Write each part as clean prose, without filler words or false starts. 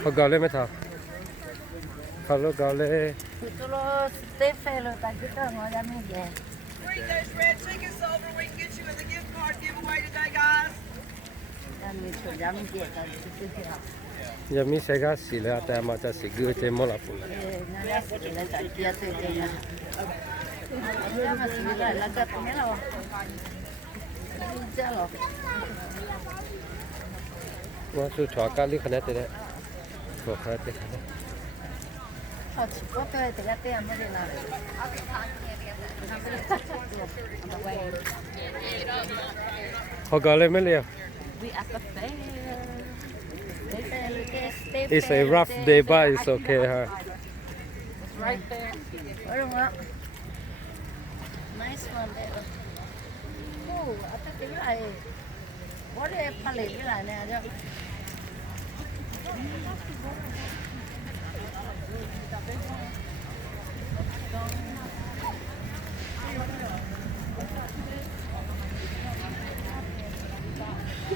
เขาเกาเลยไหมท่าเขาลูกเกาเลย Tutto Stefano, tanto non la mia. Bring those red tickets over. We can get you in the gift card giveaway today, guys. Dammi dietro, tutto. ยังมีเสกสีเลยแต่มาจะสีกือเจมอลาปุ่น Non è che la tantia te. Allora si vede la gatta nella. Giallo. ว่าสุดชอบการลิขนาดเด็ดบอกขนาดเด็ด Oggi quanto avete la te a Modena? เขาเกาเลยไม่เลี้ยว We at the fair. It's a rough day but it's okay huh It's right there. Nice one there. Oh, I think you like. What is palette you like now?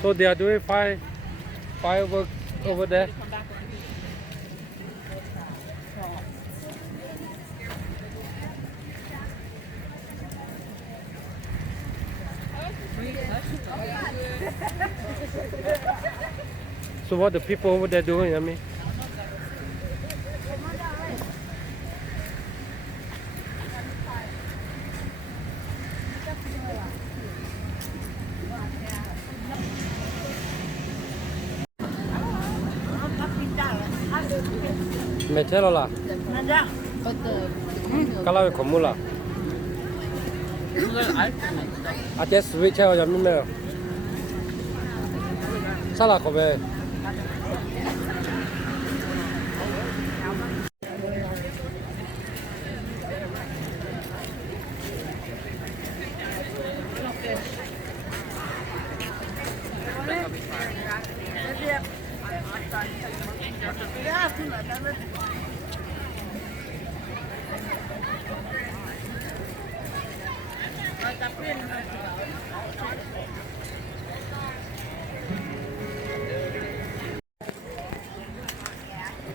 so they are doing fireworks over there so what the people over there doing I meanไม่ใช่หรอล่ะก็เล่าให้ผมมูล่ะอาจจะสวิตช์ใช่ไหมยังไม่เนอะสลักเขาไป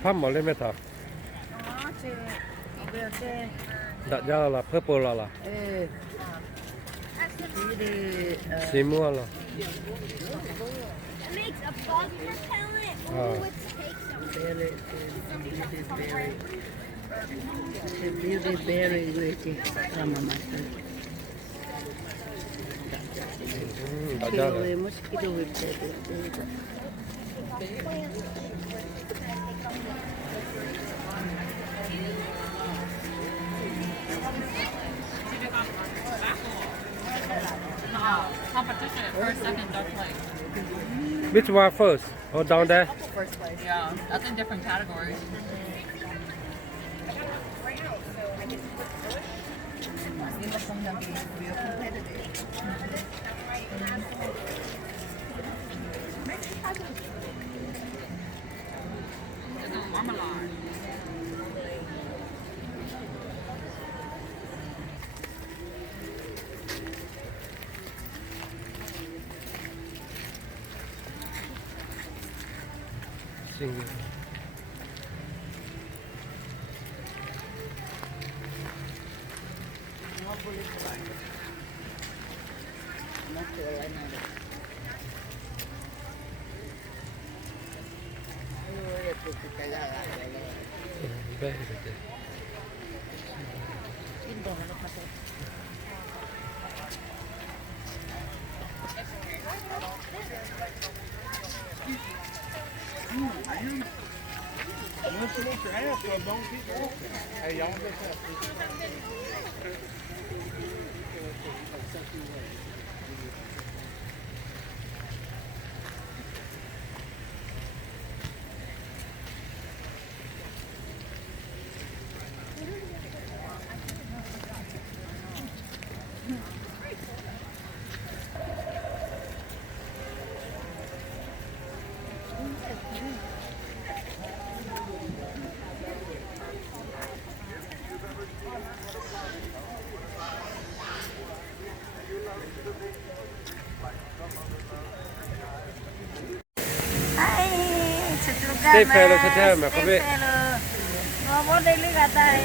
พัมหมดเลยไหมท่าดัดยาล่ะเพื่อโปรล่ะสีม่วงล่ะ Makes a bug repellent. Oh, it takes some. Beauty berry, mosquito with Competition at first, second, third place. Which one first or down there First place. Yeah, that's in different categories. There's a marmalade. Single. Very good. Hey, y'all get that. State Fair เลยแท้ๆแบบเขาไม่ वो daily खाता है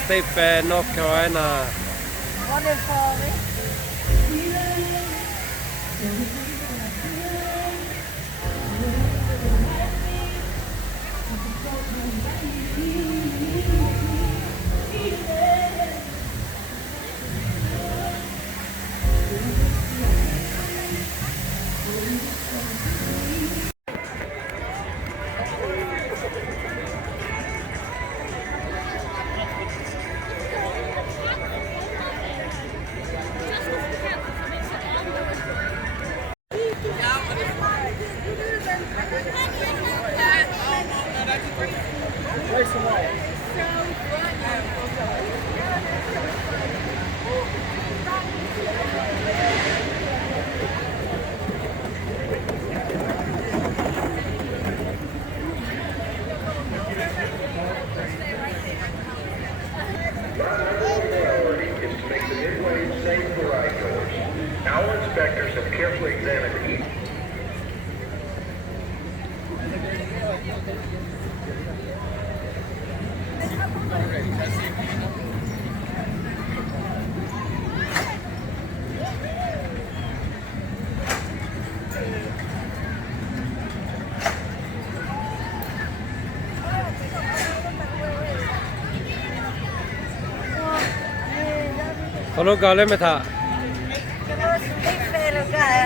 State Fair North Carolina वो day for Is to make the midway safe for ride goers. Our inspectors have carefully examined each.เขาลูกกาเล่นไม่ท่า state fair का है